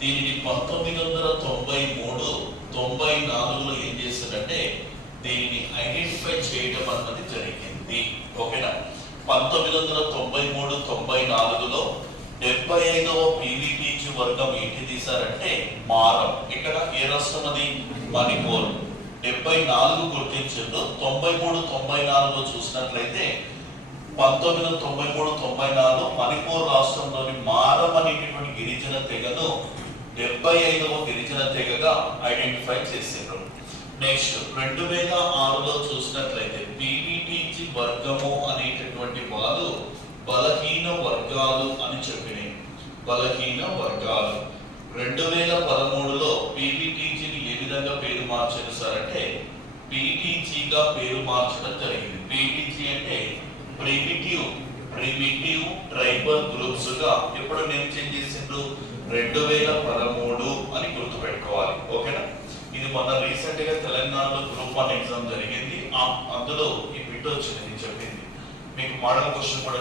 దీనిని 1993, 94లో ఏం చేశారంటే దీనిని ఐడెంటిఫై చేయడం అన్నది జరిగింది. ఓకేనా? 1993, 94లో 75వ పీవీటీజీ వర్గం ఏంటి తీశారంటే మారం. ఇక్కడ ఏ రాష్ట్రం అది? మణిపూర్. 74 గుర్తించారు. 93, 94 చూసినట్లయితే 1993, 94 మణిపూర్ రాష్ట్రంలోని మారం అనేటువంటి గిరిజన తెగను 75వ గిరిజన తెగగా ఐడెంటిఫై చేశారు. నెక్స్ట్ 2006లో చూసినట్లయితే పీవీటీజీ వర్గము అనేటటువంటి వారు బలహీన వర్గాలు అని చెప్పినాయి. బలహీన వర్గాలు. 2013లో పీవీటీజీని ఏ విధంగా పేరు మార్చారు సార్ అంటే పీటీజీగా పేరు మార్చడం జరిగింది. పీటీజీ అంటే ప్రిమిటివ్ ట్రైబల్ గ్రూప్స్ గా ఎప్పుడు నేమ్ చేంజ్ చేసిండ్రు? 2013 అని గుర్తు పెట్టుకోవాలి. ఓకేనా? ఇది మొన్న రీసెంట్ గా తెలంగాణలో గ్రూప్ 1 ఎగ్జామ్ జరిగింది. అందులో ఈ బిట్ వచ్చింది చెప్పింది. మీకు మోడల్ క్వశ్చన్ కూడా